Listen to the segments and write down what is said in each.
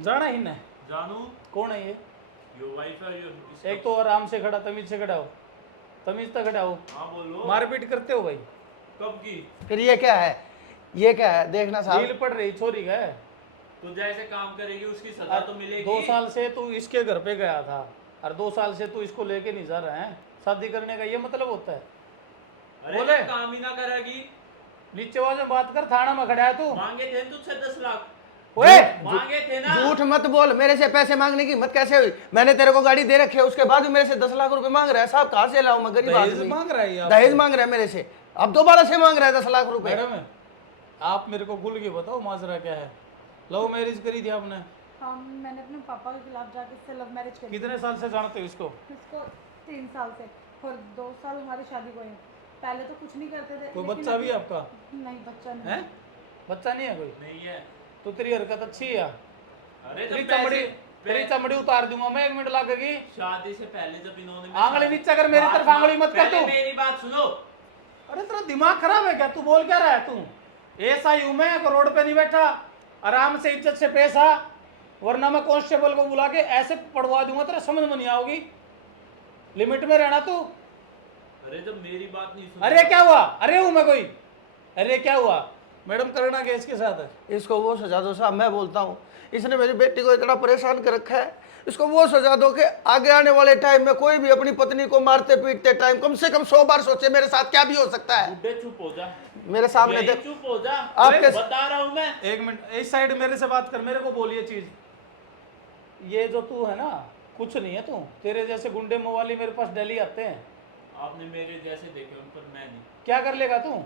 जाना ही नहीं। जानू कौन है ये? यो वाइफ है यो एक तो आराम से खड़ा, तमीज से खड़ा हो, तमीज से खड़ा हो। हाँ बोलो। मारपीट करते हो भाई? कब की? फिर ये क्या है, ये क्या है, देखना ढील साहब। पड़ रही छोरी का। तो जैसे काम करेगी उसकी सजा तो मिलेगी। 2 साल से तू इसके घर पे गया था और 2 साल से तू इसको लेके नहीं जा रहा है। शादी करने का ये मतलब होता है? अरे बोले। जब काम ही ना करेगी। नीचे आवाज में बात कर, थाना में खड़ा है तू। मांगे थे तुझसे 10 लाख। ओए मांगे थे ना। झूठ मत बोल, मेरे से पैसे मांगने की हिम्मत कैसे हुई? मैंने तेरे को गाड़ी दे रखी है, उसके बाद भी मेरे से 10 लाख रुपए मांग रहा है साहब। कहाँ से लाऊं मैं, गरीब दहेज आदमी। मांग रहा है ये दहेज आपसे? मांग रहा है मेरे से, अब दोबारा से मांग रहा है 10 लाख रुपए। मैडम आप मेरे को खुल के बताओ माजरा क्या है? लव मैरिज करी थी आपने? हाँ, मैंने अपने पापा के खिलाफ जाके इससे लव मैरिज करी। कितने साल से जानते हो इसको? इसको 3 साल से, और 2 साल हमारी शादी को है। पहले तो कुछ नहीं करते थे। कोई लेकिन बच्चा भी है अभी- आपका? नहीं, बच्चा नहीं है? बच्चा नहीं है कोई? नहीं है। तो तेरी हरकत अच्छी है। अरे तेरी जब चमड़ी, पैसे- तेरी चमड़ी उतार दूंगा मैं, 1 मिनट लगेगी। शादी से पहले जब इन्होंने आंगली नीचे कर, मेरी तरफ आंगली मत कर पहले तू। मेरी बात सुनो। अरे तेरा दिमाग खराब है क्या? तू बोल क्या रहा है तू? ऐसा ही हूं मैं, को रोड पे नहीं बैठा, आराम से इज्जत से पेश आ, वरना मैं कांस्टेबल को बुला के ऐसे पड़वा दूंगा तेरा समझ में नहीं आओगी। लिमिट में रहना तू। अरे जब मेरी बात नहीं सुनी। अरे क्या हुआ? अरे हूं मैं कोई? अरे क्या हुआ? मैडम करना क्या इसके साथ है? इसको वो सजा दो साहब, मैं बोलता हूँ, इसने मेरी बेटी को इतना परेशान कर रखा है। इसको वो सजा दो कि आगे आने वाले टाइम में कोई भी अपनी पत्नी को मारते पीटते टाइम कम से कम 100 बार सोचे मेरे साथ क्या भी हो सकता है। बुड्ढे चुप हो जा। मेरे सामने यही देख, चुप हो जा। आपके- बता रहा हूं मैं। 1 मिनट इस साइड मेरे से बात कर, मेरे को बोलिए चीज। ये जो तू है ना, कुछ नहीं है तू। तेरे जैसे गुंडे मवाली मेरे पास डेली आते हैं। आपने मेरे जैसे देखे उन पर, मैं नहीं। क्या कर लेगा तू?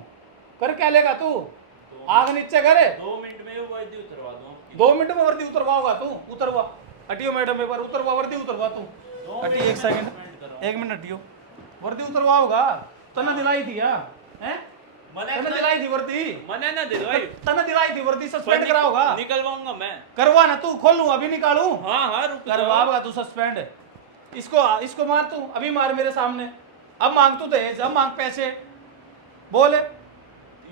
कर क्या लेगा तू? आग नीचे करे। 2 मिनट में वो वर्दी उतरवा दूं आपकी। 2 मिनट में वर्दी उतरवाओगा तू? उतरवा। हटियो मैडम, एक बार उतरवा, वर्दी उतरवा तू। 2 हटिए मिनट 1 सेकंड, में suspend करो। 1 मिनट हटियो। वर्दी उतरवाओगा? तना दिलाई थी यार, हैं? तना दिलाई थी वर्दी, मने ना दे दो भाई। तना दिलाई थी वर्दी, सस्पेंड कराओगा? निकलवाऊंगा मैं। करवा ना तू, खोलूं अभी निकालूं? हाँ हाँ रुक जाओ। करवाओगा तू सस्पेंड। इसको मार तू, अभी मार मेरे सामने। अब मांग तू दहेज, अब मांग पैसे, बोल।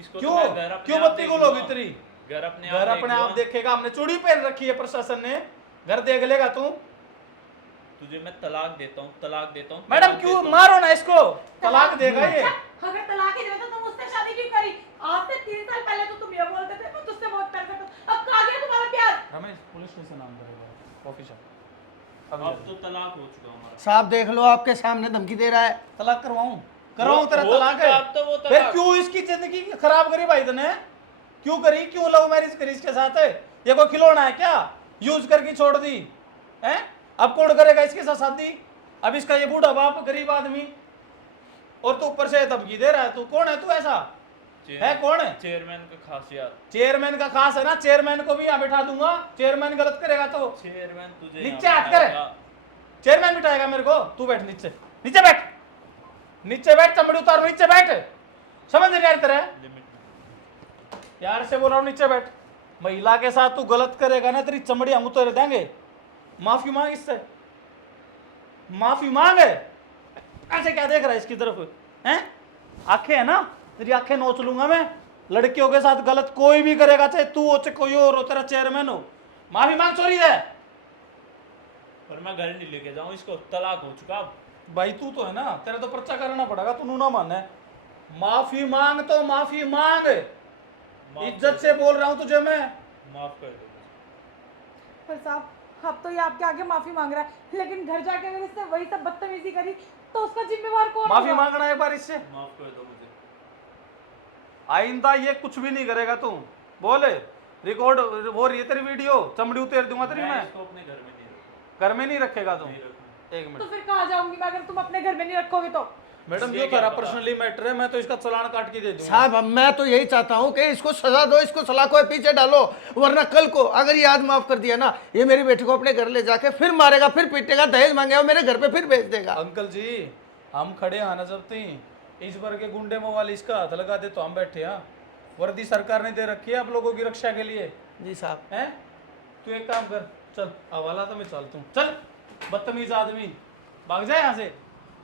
इसको क्यों तो मैं घर अपने क्यों आप बत्ती गुल होगी देखूंगा। तेरी? घर अपने घर अपने आप देखेगा। हमने चूड़ी पहन रखी है, प्रशासन ने, घर देख लेगा तू। तुझे मैं तलाक देता हूँ, तलाक देता हूँ। मैडम तलाक क्यों देता हूँ। मारो ना इसको, तलाक देगा ये। अच्छा, अगर तलाक ही देते तो तुम उससे शादी क्यों करी? आज से 3 साल पहले तो तुम ये बोलते थे मैं तुझसे बहुत प्यार करता हूं। अब कहाँ गया तुम्हारा प्यार? रमेश पुलिस स्टेशन नाम करेगा, कॉफी शॉप। अब तो तलाक हो चुका हमारा। साहब देख लो, आपके सामने धमकी दे रहा है। तलाक करवाऊं तेरा हो तलाक है? चुका, अब तो वो फिर तलाक। क्यों इसकी जिंदगी खराब करी भाई तूने? क्यों करी? क्यों लव मैरिज करी इसके साथ? है ये कोई खिलौना है क्या? यूज करके छोड़ दी है? अब कौन करेगा इसके साथ शादी? अब इसका ये बूढ़ा बाप, गरीब आदमी, और तू ऊपर से धमकी दे रहा है। तू कौन है? तू ऐसा है कौन है? चेयरमैन का खासियत। चेयरमैन का खास है ना, चेयरमैन को भी यहाँ बिठा दूंगा। चेयरमैन गलत करेगा तो चेयरमैन तुझे नीचे यहाँ हाथ करे। बिठाएगा। चेयरमैन बिठाएगा मेरे को? तू बैठ नीचे, नीचे बैठ, नीचे बैठ, चमड़ी उतार, नीचे बैठ। समझ नहीं आ रही तेरे? लिमिट में। यार से बोल रहा हूँ नीचे बैठ। महिला के साथ तू गलत करेगा ना, तेरी चमड़ी हम उतार देंगे। माफी मांग इससे, माफी मांग। ऐसे क्या देख रहा है इसकी तरफ? हैं? आंखें है ना तेरी, आंखें नोच लूंगा मैं। लड़कियों के साथ गलत कोई भी करेगा, चाहे तू हो चाहे कोई और हो, तेरा चेयरमैन हो। माफी मांग, चोरी है। पर मैं घर नहीं लेके जाऊँ इसको, तलाक हो चुका अब। भाई तू तो है ना, तेरा तो पर्चा करना पड़ेगा, तू ना माने। माफी मांग तो माफी मांग, माफ इज्जत कर से दो। बोल रहा हूं तुझे मैं। माफ कर दो। पर साहब, अब तो ये आपके आगे माफी मांग रहा है, लेकिन घर जाके अगर इसने वही सब बदतमीजी करी तो उसका जिम्मेवार कौन माफी होगा? मांगना है एक बार इससे। माफ कर दो मुझे। आइंदा ये कुछ भी नहीं करेगा तू, बोले। रिकॉर्ड हो रही है तेरी वीडियो, चमड़ी उतेर दूंगा तेरी मैं। इसको अपने घर में नहीं रखूंगा। घर में नहीं रखेगा तू? नहीं रखूंगा। 1 तो मिनट फिर कहाँ जाऊंगी मैं अगर तुम अपने घर में नहीं रखोगे तो? मैडम, ये जो क्या तेरा पता? पर्सनली मैटर है, मैं तो इसका चालान काट के दे दूंगा। साहब अब मैं तो यही चाहता हूँ कि इसको सजा दो, इसको सलाखों के पीछे डालो, वरना कल को अगर ये आज माफ कर दिया ना, ये मेरी बेटी को अपने घर ले जाके फिर मारेगा, फिर पीटेगा, दहेज मांगेगा, मेरे घर पे फिर भेज देगा। अंकल जी, हम खड़े हैं ना जब तीन, इस बार के गुंडे मोबाइल इसका हाथ लगा दे तो हम बैठे हैं। वर्दी सरकार ने दे रखी है आप लोगों की रक्षा के लिए, जी साहब। हैं? तू एक काम कर, चल हवाला तो मैं चलता हूँ, चल। बदतमीज आदमी, भाग जाए यहाँ से।